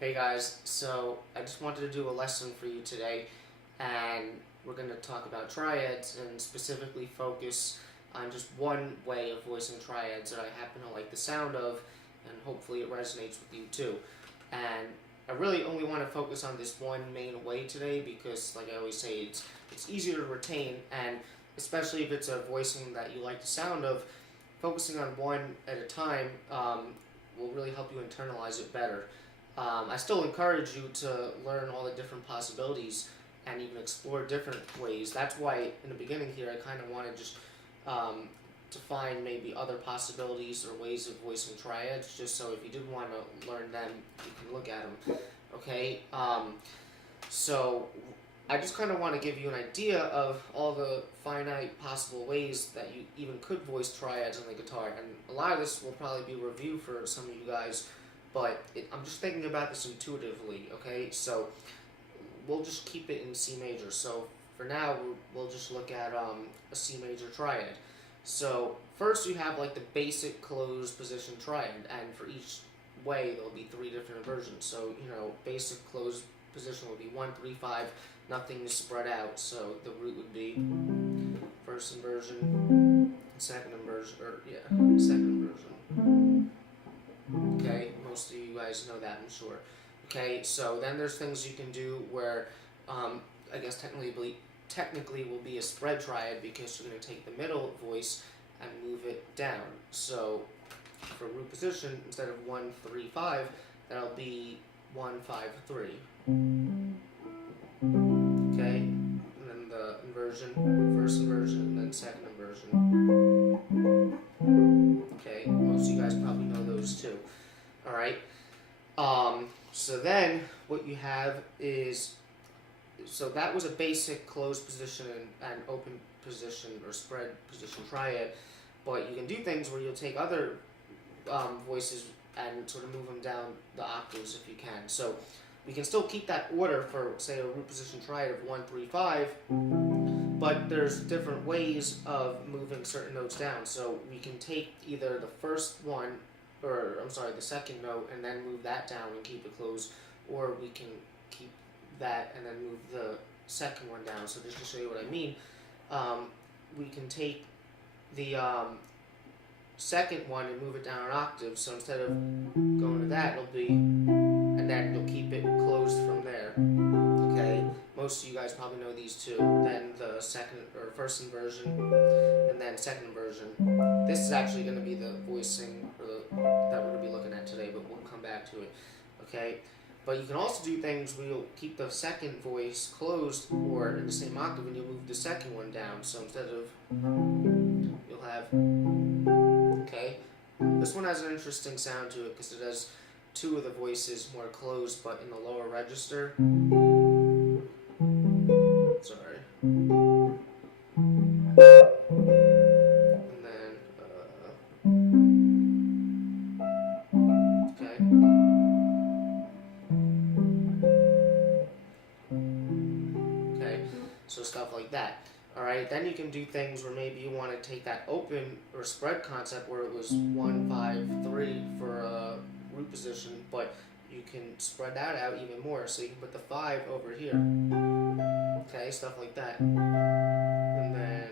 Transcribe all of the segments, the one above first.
Hey guys, so I just wanted to do a lesson for you today, and we're going to talk about triads and specifically focus on just one way of voicing triads that I happen to like the sound of, and hopefully it resonates with you too. And I really only want to focus on this one main way today because, like I always say, it's easier to retain, and especially if it's a voicing that you like the sound of, focusing on one at a time will really help you internalize it better. I still encourage you to learn all the different possibilities and even explore different ways. That's why in the beginning here I kind of wanted just to find maybe other possibilities or ways of voicing triads, just so if you did want to learn them, you can look at them. Okay, so I just kind of want to give you an idea of all the finite possible ways that you even could voice triads on the guitar, and a lot of this will probably be review for some of you guys, but I'm just thinking about this intuitively, okay? So we'll just keep it in C major. So for now, we'll just look at a C major triad. So first you have like the basic closed position triad, and for each way there'll be three different inversions. So, basic closed position would be 1, 3, 5, nothing is spread out. So the root would be first inversion, second inversion, second inversion. Okay, most of you guys know that, I'm sure. Okay, so then there's things you can do where, I guess technically will be a spread triad, because you're going to take the middle voice and move it down. So for root position, instead of 1, 3, 5, that'll be 1, 5, 3. Okay, and then the inversion, first inversion, and then second inversion. Okay, most of you guys probably know those too. Alright, so then what you have is, so that was a basic closed position and open position or spread position triad, but you can do things where you'll take other voices and sort of move them down the octaves if you can. So we can still keep that order for, say, a root position triad of 1, 3, 5, but there's different ways of moving certain notes down. So we can take either the first one, the second note, and then move that down and keep it closed, or we can keep that and then move the second one down. So just to show you what I mean, we can take the second one and move it down an octave. So instead of going to that, it'll be, and then you'll keep it closed from there. Okay, most of you guys probably know these two. Then the second or first inversion, and then second inversion. This is actually going to be the voicing that we're going to be looking at today, but we'll come back to it. Okay, but you can also do things where you'll keep the second voice closed or in the same octave, and you'll move the second one down. So instead of, you'll have, okay, this one has an interesting sound to it because it has two of the voices more closed, but in the lower register. Sorry. And then, okay. Okay, so stuff like that. Alright, then you can do things where maybe you want to take that open or spread concept where it was 1, 5, 3 for a root position, but you can spread that out even more. So you can put the 5 over here. Okay, stuff like that. And then,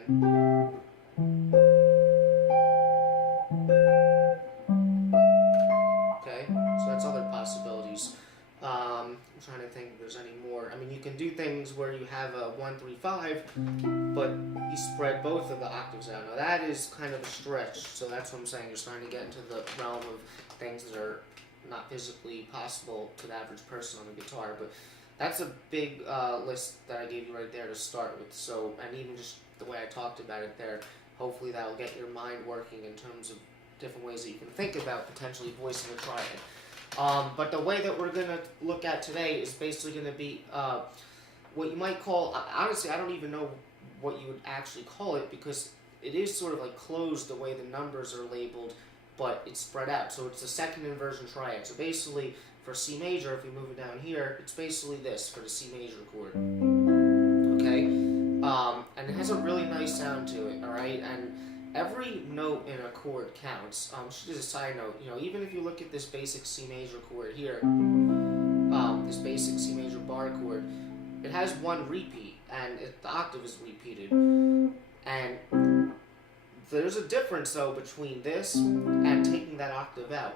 okay, so that's other possibilities. I'm trying to think if there's any more. I mean, you can do things where you have a 1, 3, 5, but you spread both of the octaves out. Now that is kind of a stretch, so that's what I'm saying. You're starting to get into the realm of things that are not physically possible to the average person on the guitar, but that's a big list that I gave you right there to start with. So, and even just the way I talked about it there, hopefully that will get your mind working in terms of different ways that you can think about potentially voicing a triad. But the way that we're going to look at today is basically going to be what you might call, honestly, I don't even know what you would actually call it, because it is sort of like closed the way the numbers are labeled, but it's spread out. So it's a second inversion triad. So basically, for C major, if we move it down here, it's basically this for the C major chord. Okay? And it has a really nice sound to it, alright? And every note in a chord counts. Just as a side note, even if you look at this basic C major chord here, this basic C major bar chord, it has one repeat, and the octave is repeated. And there's a difference though between this and taking that octave out.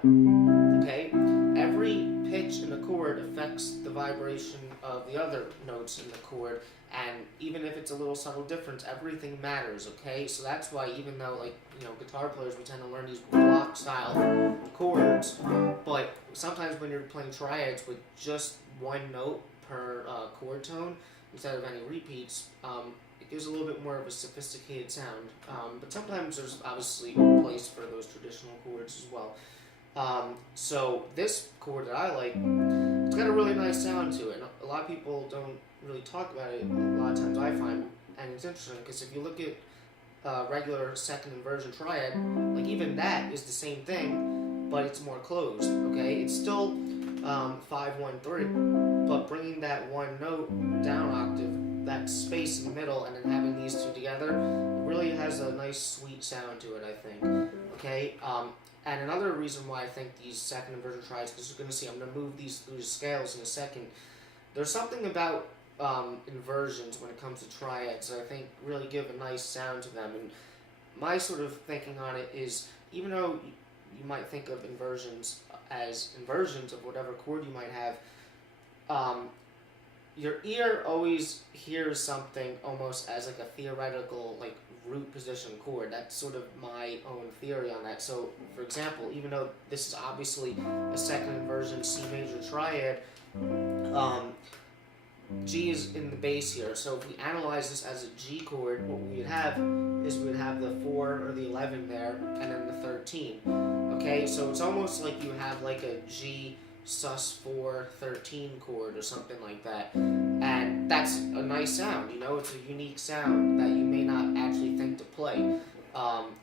Okay? Every pitch in the chord affects the vibration of the other notes in the chord, and even if it's a little subtle difference, everything matters, okay? So that's why, even though, like, guitar players, we tend to learn these block style chords, but sometimes when you're playing triads with just one note per chord tone, instead of any repeats, it gives a little bit more of a sophisticated sound. But sometimes there's obviously a place for those traditional chords as well. So this chord that I like, it's got a really nice sound to it, and a lot of people don't really talk about it. A lot of times I find, and it's interesting because if you look at regular second inversion triad, like even that is the same thing, but it's more closed. Okay, it's still 5-1-3, but bringing that one note down octave, that space in the middle, and then having these two together, it really has a nice sweet sound to it, I think. Okay. And another reason why I think these second inversion triads, because you're going to see, I'm going to move these through the scales in a second. There's something about inversions when it comes to triads that I think really give a nice sound to them. And my sort of thinking on it is, even though you might think of inversions as inversions of whatever chord you might have, your ear always hears something almost as like a theoretical, like, root position chord. That's sort of my own theory on that. So, for example, even though this is obviously a second inversion C major triad, G is in the bass here. So if we analyze this as a G chord, what we would have is we would have the 4 or the 11 there, and then the 13. Okay, so it's almost like you have like a G sus4 13 chord or something like that, and that's a nice sound. It's a unique sound that you may not actually think to play.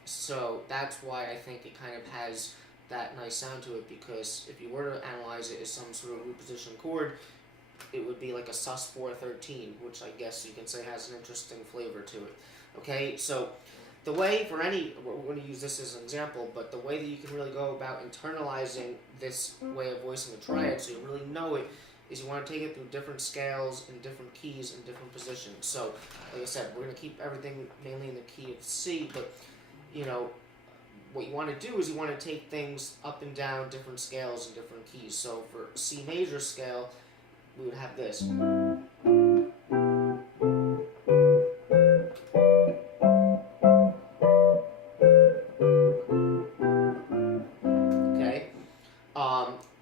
So that's why I think it kind of has that nice sound to it, because if you were to analyze it as some sort of root position chord, it would be like a sus4 13, which I guess you can say has an interesting flavor to it. Okay, so the way for we're going to use this as an example, but the way that you can really go about internalizing this way of voicing a triad so you really know it is you want to take it through different scales and different keys and different positions. So, like I said, we're going to keep everything mainly in the key of C, but, what you want to do is you want to take things up and down different scales and different keys. So for C major scale, we would have this.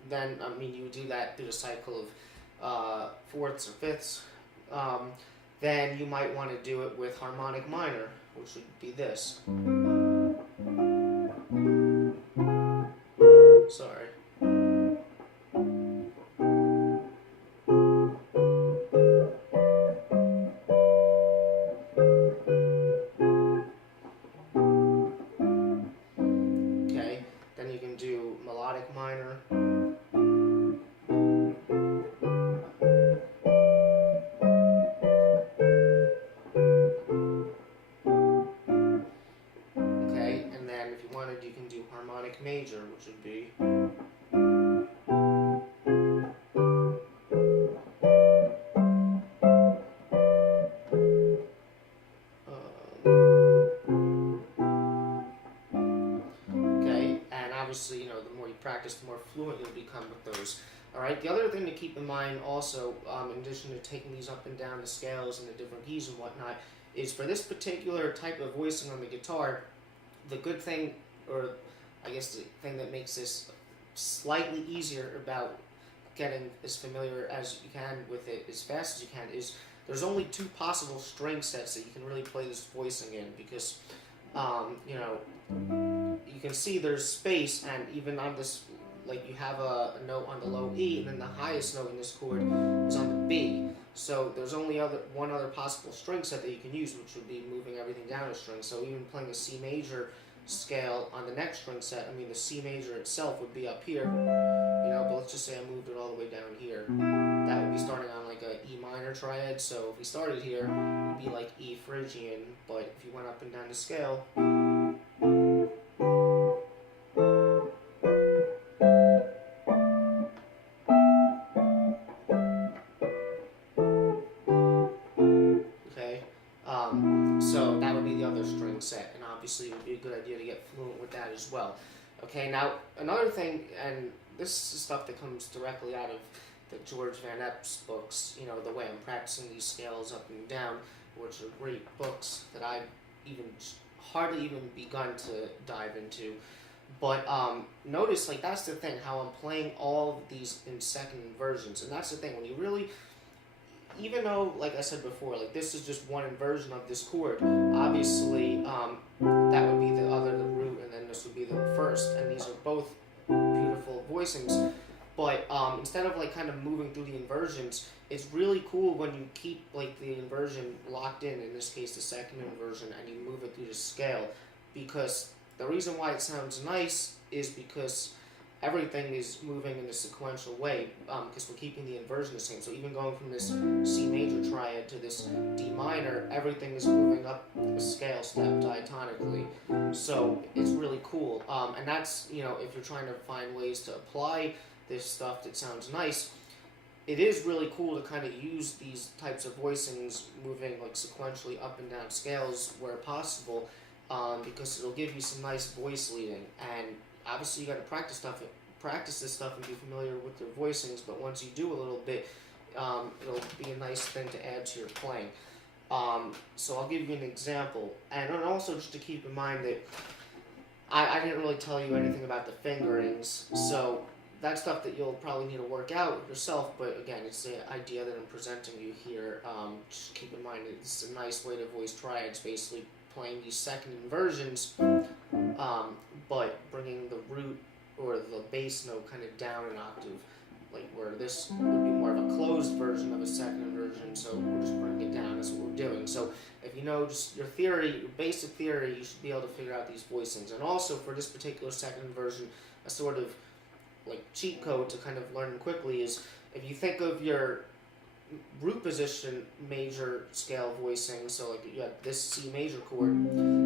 Then, you would do that through the cycle of fourths or fifths. Then you might want to do it with harmonic minor, which would be this. Sorry. Okay, then you can do melodic minor. You can do harmonic major, which would be okay, and obviously, the more you practice, the more fluent you'll become with those. Alright, the other thing to keep in mind also, in addition to taking these up and down the scales and the different keys and whatnot, is for this particular type of voicing on the guitar, the good thing, or I guess the thing that makes this slightly easier about getting as familiar as you can with it as fast as you can, is there's only 2 possible string sets that you can really play this voicing in, because you can see there's space, and even on this, like, you have a note on the low E, and then the highest note in this chord is on the B. So there's only one other possible string set that you can use, which would be moving everything down a string. So even playing a C major scale on the next string set, the C major itself would be up here, but let's just say I moved it all the way down here. That would be starting on like a E minor triad. So if we started here, it would be like E Phrygian, but if you went up and down the scale, chording set, and obviously it would be a good idea to get fluent with that as well. Okay, now another thing, and this is stuff that comes directly out of the George Van Epps books, you know, the way I'm practicing these scales up and down, which are great books that I've hardly even begun to dive into. But notice, like, that's the thing, how I'm playing all of these in second inversions. And that's the thing, when you really, even though, like I said before, like, this is just one inversion of this chord, obviously that would be the root, and then this would be the first, and these are both beautiful voicings. But instead of, like, kind of moving through the inversions, it's really cool when you keep, like, the inversion locked in this case the second inversion, and you move it through the scale, because the reason why it sounds nice is because everything is moving in a sequential way, because we're keeping the inversion the same. So even going from this C major triad to this D minor, everything is moving up a scale step diatonically. So it's really cool. And that's, you know, if you're trying to find ways to apply this stuff that sounds nice, it is really cool to kind of use these types of voicings moving, like, sequentially up and down scales where possible. Because it'll give you some nice voice leading, and obviously you got to practice this stuff and be familiar with your voicings. But once you do a little bit, it'll be a nice thing to add to your playing. So I'll give you an example, and also just to keep in mind that I didn't really tell you anything about the fingerings, so that's stuff that you'll probably need to work out yourself. But again, it's the idea that I'm presenting you here. Just keep in mind that it's a nice way to voice triads, basically playing these second inversions, but bringing the root or the bass note kind of down an octave, like where this would be more of a closed version of a second inversion, so we're just bringing it down. That's what we're doing. So if you know just your theory, your basic theory, you should be able to figure out these voicings. And also for this particular second inversion, a sort of like cheat code to kind of learn quickly is, if you think of your root position major scale voicing, so like you have this C major chord,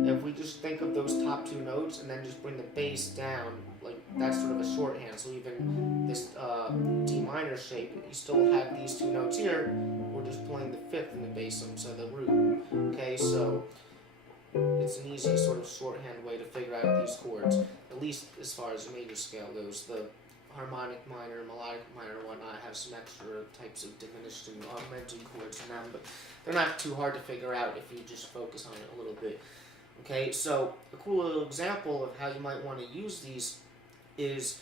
if we just think of those top two notes and then just bring the bass down, like that's sort of a shorthand. So even this D minor shape, you still have these two notes here, we're just playing the fifth in the bass instead of the root. Okay, so it's an easy sort of shorthand way to figure out these chords, at least as far as the major scale goes. The harmonic minor, melodic minor, and whatnot have some extra types of diminished and augmented chords in them, but they're not too hard to figure out if you just focus on it a little bit. Okay, so a cool little example of how you might want to use these is,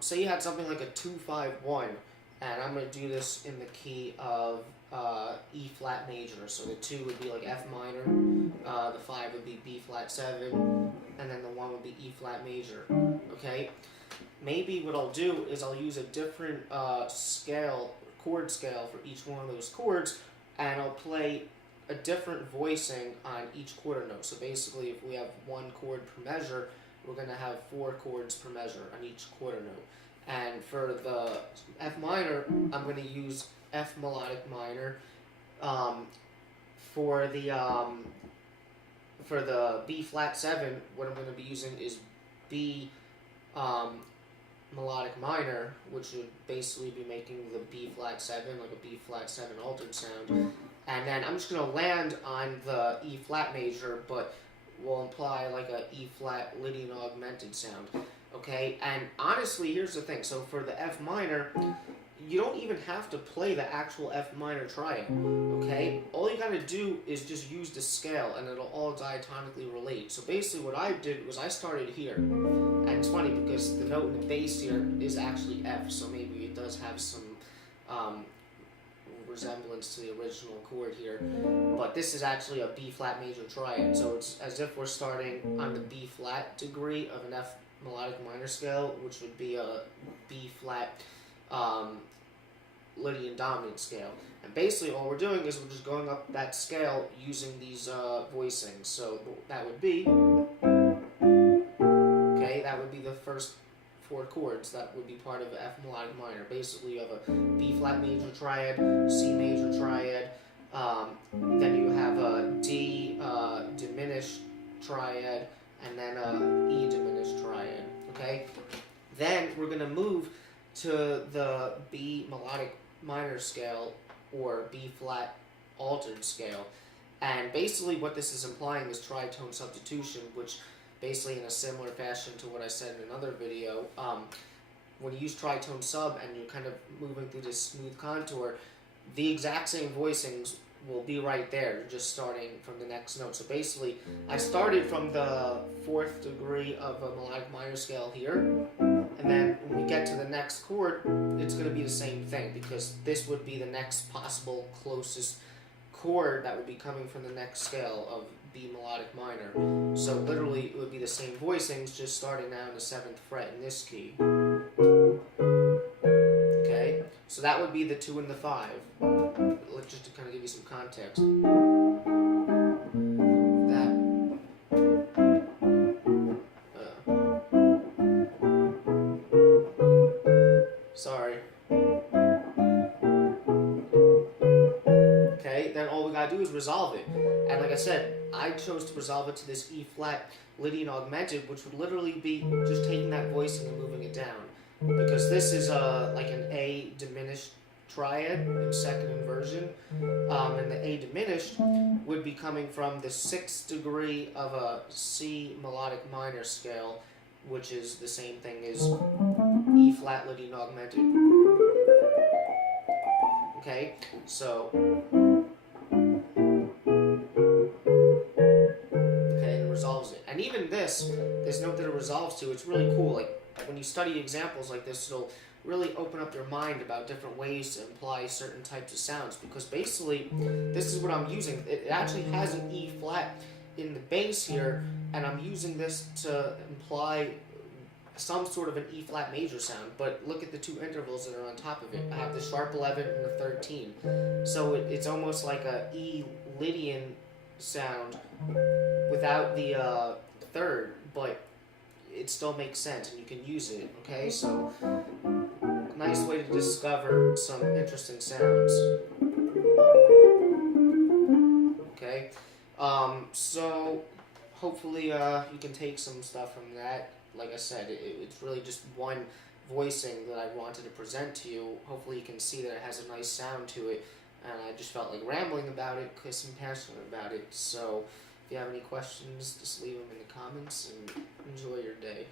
say you had something like a 2-5-1, and I'm going to do this in the key of E flat major. So the 2 would be like F minor, the 5 would be B flat 7, and then the 1 would be E flat major. Okay. Maybe what I'll do is I'll use a different chord scale for each one of those chords, and I'll play a different voicing on each quarter note. So basically, if we have one chord per measure, we're going to have 4 chords per measure on each quarter note. And for the F minor, I'm going to use F melodic minor. For the B flat 7, what I'm going to be using is B melodic minor, which would basically be making the B flat 7, like a B flat 7 altered sound. And then I'm just going to land on the E flat major, but will imply like a E flat Lydian augmented sound. Okay, and honestly, here's the thing. So for the F minor, you don't even have to play the actual F minor triad. Okay, all you gotta do is just use the scale, and it'll all diatonically relate. So basically, what I did was I started here, and it's funny because the note in the bass here is actually F, so maybe it does have some resemblance to the original chord here. But this is actually a B flat major triad, so it's as if we're starting on the B flat degree of an F melodic minor scale, which would be a B flat Lydian dominant scale. And basically all we're doing is we're just going up that scale using these voicings. So that would be, okay, that would be the first 4 chords that would be part of F melodic minor. Basically you have a B flat major triad, C major triad, then you have a D diminished triad, and then a E diminished triad. Okay, then we're going to move to the B melodic minor scale, or B flat altered scale, And basically what this is implying is tritone substitution, which basically in a similar fashion to what I said in another video, when you use tritone sub and you're kind of moving through this smooth contour, the exact same voicings will be right there. You're just starting from the next note. So basically, I started from the 4th degree of a melodic minor scale here, and then when we get to the next chord, it's going to be the same thing, because this would be the next possible closest chord that would be coming from the next scale of B melodic minor. So literally, it would be the same voicings, just starting now in the 7th fret in this key. Okay, so that would be the 2 and the 5. Just to kind of give you some context. That. Sorry. Okay, then all we gotta do is resolve it. And like I said, I chose to resolve it to this E flat Lydian augmented, which would literally be just taking that voicing and moving it down. Because this is like an A diminished triad in second inversion, and the A diminished would be coming from the 6th degree of a C melodic minor scale, which is the same thing as E flat Lydian augmented. Okay, so okay, it resolves it, and even this note that it resolves to, it's really cool. Like when you study examples like this, it'll really open up your mind about different ways to imply certain types of sounds, because basically this is what I'm using. It actually has an E flat in the bass here, and I'm using this to imply some sort of an E flat major sound. But look at the 2 intervals that are on top of it. I have the sharp 11 and the 13, so it's almost like a E Lydian sound without the 3rd, but it still makes sense and you can use it. Okay, so nice way to discover some interesting sounds. Okay, so hopefully you can take some stuff from that. Like I said, it's really just one voicing that I wanted to present to you. Hopefully you can see that it has a nice sound to it, and I just felt like rambling about it because I'm passionate about it. So if you have any questions, just leave them in the comments, and enjoy your day.